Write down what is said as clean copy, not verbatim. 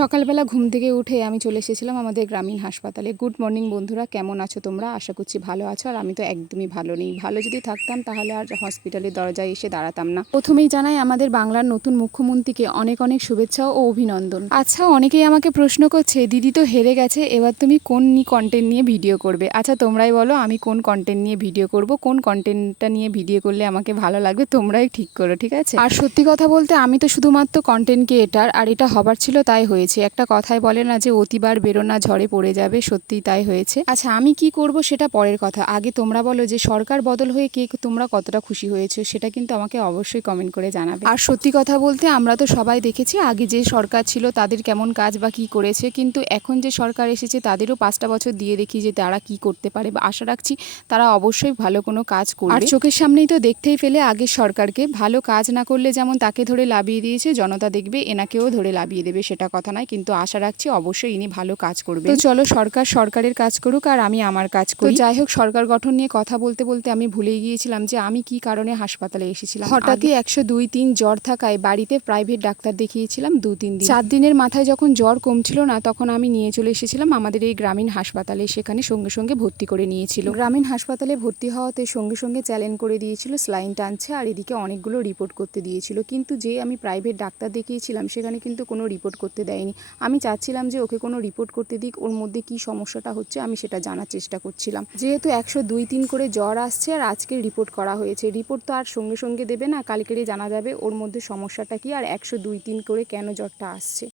সকালবেলা ঘুম থেকে উঠে আমি চলে এসেছিলাম আমাদের গ্রামীণ হাসপাতালে। গুড মর্নিং বন্ধুরা, কেমন আছো তোমরা? আশা করছি ভালো আছো। আর আমি তো একদমই ভালো নেই। ভালো যদি থাকতাম তাহলে আর হসপিটালের দরজায় এসে দাঁড়াতাম না। প্রথমেই জানাই আমাদের বাংলার নতুন মুখ্যমন্ত্রীকে অনেক অনেক শুভেচ্ছা ও অভিনন্দন। আচ্ছা, অনেকেই আমাকে প্রশ্ন করছে, দিদি তো হেরে গেছে, এবার তুমি কোন কন্টেন্ট নিয়ে ভিডিও করবে? আচ্ছা তোমরাই বলো, আমি কোন কন্টেন্ট নিয়ে ভিডিও করব, কোন কন্টেন্টটা নিয়ে ভিডিও করলে আমাকে ভালো লাগবে, তোমরাই ঠিক করো, ঠিক আছে? আর সত্যি কথা বলতে আমি তো শুধুমাত্র কন্টেন্ট ক্রিয়েটার, আর এটা হবার ছিল তাই হয়েছে। একটা কথাই বলে না যে অতিবার বেরো না ঝড়ে পড়ে যাবে, সত্যিই তাই হয়েছে। আচ্ছা আমি কি করব সেটা পরের কথা। আগে তোমরা বলো যে সরকার বদল হয়ে কে তোমরা কতটা খুশি হয়েছো, সেটা কিন্তু আমাকে অবশ্যই কমেন্ট করে জানাবে। আর সত্যি কথা বলতে আমরা তো সবাই দেখেছি আগে যে সরকার ছিল তাদের কেমন কাজ বা কি করেছে, কিন্তু এখন যে সরকার এসেছে তাদেরও 5টা বছর দিয়ে দেখি যে তারা কি করতে পারে, বা আশা রাখছি তারা অবশ্যই ভালো কোনো কাজ করবে। আর চোখের সামনেই তো দেখতেই পেলে আগের সরকারকে, ভালো কাজ না করলে যেমন তাকে ধরে লাবিয়ে দিয়েছে, জনতা দেখবে এনাকেও ধরে লাবিয়ে দেবে, সেটা কথা নয়, কিন্তু আশা রাখছি অবশ্যই ইনি ভালো কাজ করবে। তো চলো সরকার সরকারের কাজ করুক আর আমি আমার কাজ করি। যাই হোক, সরকার গঠন নিয়ে কথা বলতে বলতে আমি ভুলেই গিয়েছিলাম যে আমি কি কারণে হাসপাতালে এসেছিলাম। হঠাৎই 102-3 জ্বর থাকায় বাড়িতে প্রাইভেট ডাক্তার দেখিয়েছিলাম 2-3 দিন। 4 দিনের মাথায় যখন জ্বর কমছিল না, তখন আমি নিয়ে চলে এসেছিলাম আমাদের এই গ্রামীণ হাসপাতালে। সেখানে সঙ্গে সঙ্গে ভর্তি করে নিয়েছিল। গ্রামীণ হাসপাতালে ভর্তি হওয়াতে সঙ্গে সঙ্গে চ্যালেঞ্জ করে দিয়েছিল স্লাইন টানছে, আর এদিকে অনেকগুলো রিপোর্ট করতে দিয়েছিল। কিন্তু যে আমি প্রাইভেট ডাক্তার দেখিয়েছিলাম সেখানে কিন্তু কোনো রিপোর্ট করতে দেয়নি। আমি চাচ্ছিলাম যে ওকে কোনো রিপোর্ট করতে দিক, ওর মধ্যে কি সমস্যাটা হচ্ছে আমি সেটা জানার চেষ্টা করছিলাম। যেহেতু 102-3 করে জ্বর আসছে আর আজকে রিপোর্ট করা হয়েছে, রিপোর্ট তো আর সঙ্গে সঙ্গে দেবে না, কালকেরই জানা যাবে ওর মধ্যে সমস্যাটা কি আর 102-3 করে কেন জ্বরটা আসছে।